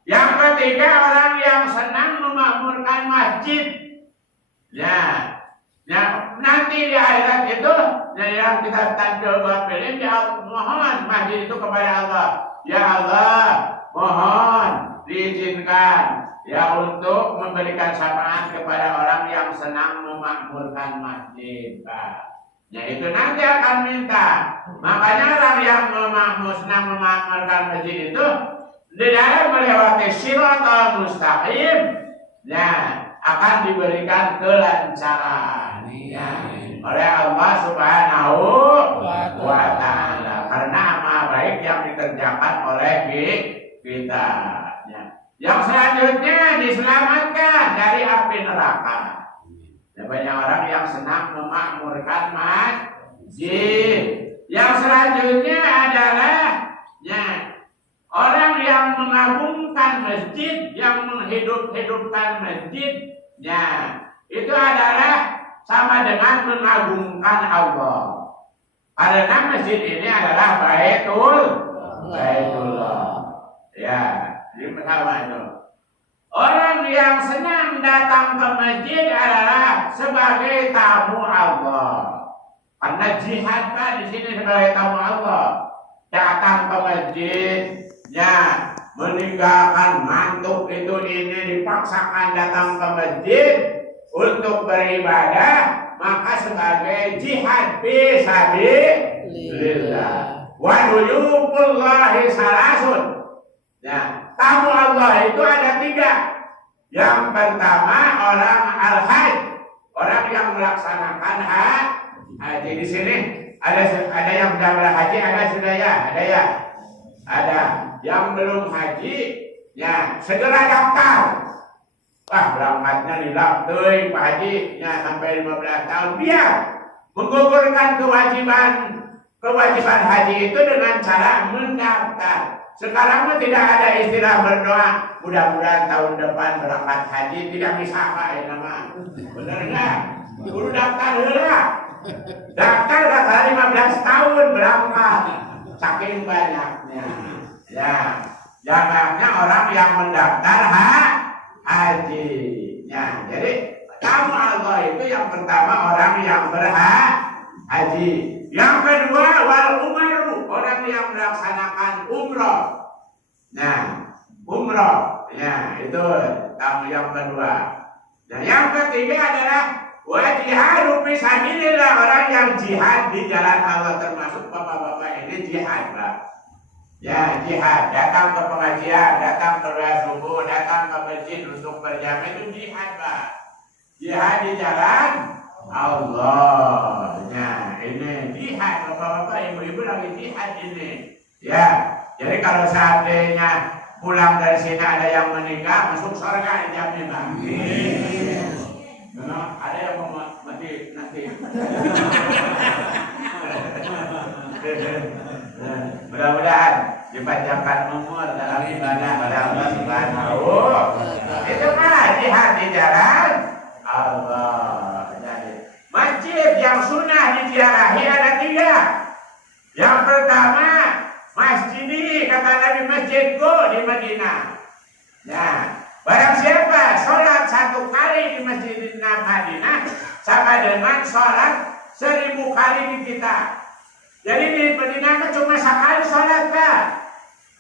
Yang ketiga, orang yang senang memakmurkan masjid. Ya, ya nanti di akhirat itu yang kita coba pilih, ya mohon masjid itu kepada Allah. Ya Allah, mohon diizinkan ya untuk memberikan syafaat kepada orang yang senang memakmurkan masjid, Pak. Ya itu nanti akan minta. Makanya orang yang senang memakmurkan masjid itu di dalam melewati siratal mustaqim, ya akan diberikan kelancaran ya oleh Allah Subhanahu wa Ta'ala karena amal baik yang dikerjakan oleh kita. Ya. Yang selanjutnya diselamatkan dari api neraka. Ya, banyak orang yang senang memakmurkan masjid. Yang selanjutnya adalah ya orang yang mengagungkan masjid, yang menghidup-hidupkan masjid, ya itu adalah sama dengan mengagungkan Allah. Karena masjid ini adalah Baitullah. Ya, jadi pertama itu. Orang yang senang datang ke masjid adalah sebagai tamu Allah. Karena jihad Pak di sini sebagai tamu Allah. Datang ke masjid, ya meninggalkan mantuk itu ini dipaksakan datang ke masjid untuk beribadah, maka sebagai jihad fi sabilillah. Wa nuyubullahi salasun. Ya, tamu Allah itu ada 3. Yang pertama orang al-hajj, orang yang melaksanakan haji. Di sini ada yang sudah berhaji, ada sudah ya, ada ya. Ada yang belum haji, ya segera daftar. Wah, berangkatnya dilaptui Pak Haji, ya sampai 15 tahun biar menggugurkan kewajiban haji itu dengan cara mendaftar. Sekarang tidak ada istilah berdoa, mudah-mudahan tahun depan berangkat haji, tidak bisa Pak ya nama. Benar enggak? Guru daftar dulu. Daftar 15 tahun berangkat. Saking banyaknya. Ya, banyaknya orang yang mendaftar haji. Ya, jadi tamu Allah itu yang pertama orang yang berhaji. Yang kedua wal umaru, orang yang melaksanakan umroh. Nah, umroh, ya itu tamu yang kedua. Dan yang ketiga adalah wajihadu fi sabilillah, orang yang jihad di jalan Allah, termasuk bapak-bapak ini jihad, Pak. Ya, jihad, datang ke pengajian, datang ke subuh, datang ke masjid untuk berjamaah itu jihad, Pak. Jihad di jalan Allah. Ya, ini jihad, bapak-bapak, ibu-ibu lagi jihad ini. Ya, jadi kalau seandainya pulang dari sini ada yang menikah, masuk surga dijamin, Pak. Ada yang mau mati nanti. Mudah-mudahan dipanjangkan umur dalam ibadah pada Allah Subhanahu. Itu mah jihad di jalan Allah. Jadi masjid yang sunnah diziarahi ada 3. Yang pertama masjid ini kata Nabi masjidku di Madinah. Ya, barang siapa sholat 1 kali di Masjid Madinah sama dengan sholat 1000 kali di kita. Jadi di Madinah cuma sekali sholat Pak.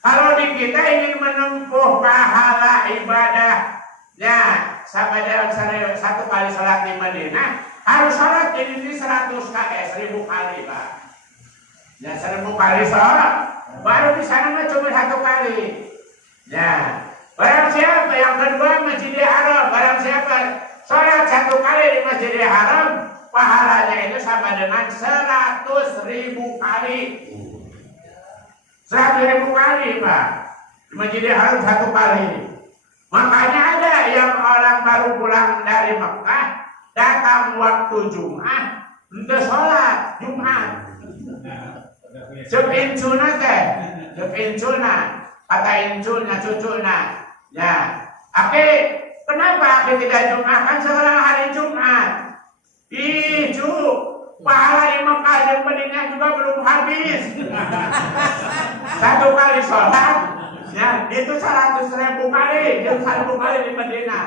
Kalau di kita ingin menempuh pahala ibadah, ya sabada satu kali sholat di Madinah harus sholat jadi ini 100 kali, 1000 kali Pak. Ya 1000 kali sholat, baru di sana mah cuma 1 kali. Ya, barang siapa yang kedua Masjidil Haram, barang siapa sholat 1 kali di Masjidil Haram, pahalanya itu sama dengan 100.000 kali. 100.000 kali Pak. Di Masjidil Haram 1 kali. Makanya ada yang orang baru pulang dari Mekah datang waktu Jumat untuk sholat Jumat. Sepincuna teh, sepincuna, kata incuna cucuna. Ya, Aki, kenapa Aki tidak Jumat? Kan sekarang hari Jumat. Ih, cu, pahala di Mekah dan Madinah juga belum habis. 1 kali sholat, ya itu 100.000 kali, yang 1.000 kali di Madinah.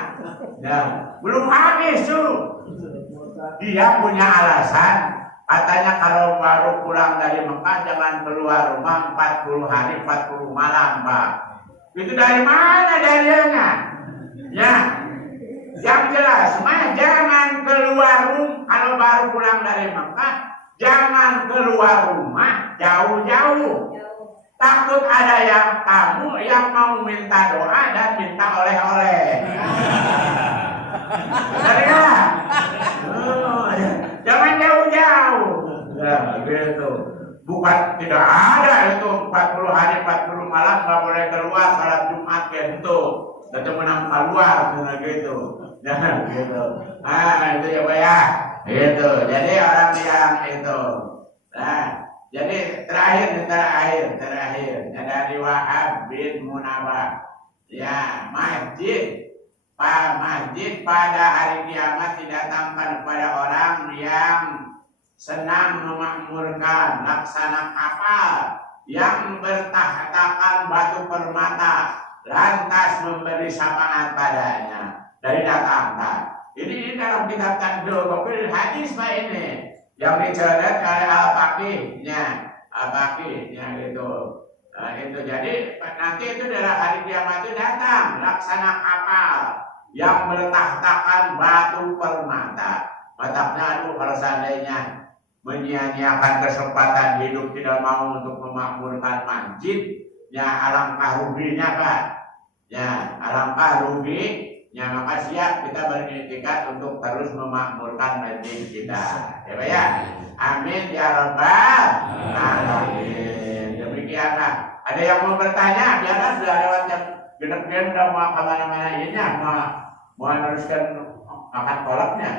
Ya, belum habis cu. Dia punya alasan, katanya kalau baru pulang dari Mekah jangan keluar rumah 40 hari 40 malam Pak. Itu dari mana dalianya? Ya, yang jelas mah jangan keluar rumah kalau baru pulang dari Mekah, jangan keluar rumah jauh-jauh. Takut ada yang tamu yang mau minta doa dan minta oleh-oleh. Benar ya? Jangan jauh-jauh. Ya, gitu. Bukan tidak ada itu 40 hari 40 malam nggak boleh keluar salat Jumat gitu. Ketemu nang keluar gitu. Nah, gitu. Ah, itu ya Pak ya. Gitu. Jadi orang yang itu. Nah, jadi terakhir dari Wahab bin Munabah. Ya, masjid pada hari kiamat didatangkan kepada orang yang senang memakmurkan, laksana kapal yang bertahtakan batu permata, lantas memberi syafaat padanya. Dari datangkan. Ini dalam kitab Tandul Kopil hadis Pak ini yang dicoret oleh Al-Faqihnya gitu. Nah, itu jadi nanti itu adalah hari kiamat itu datang laksana kapal yang bertahtakan batu permata. Mataknya aduh kalau seandainya menyia-nyiakan kesempatan hidup tidak mau untuk memakmurkan masjid, ya alangkah ruginya Pak. Ya alangkah ruginya, maka siap kita beriktikad untuk terus memakmurkan masjid kita. Ya Pak ya. Amin ya rabbal alamin. Demikian Pak. Ada yang mau bertanya? Biarlah sudah lewat jam genep-genep udah mau kemana-mana ini mau meneruskan makan kolaknya.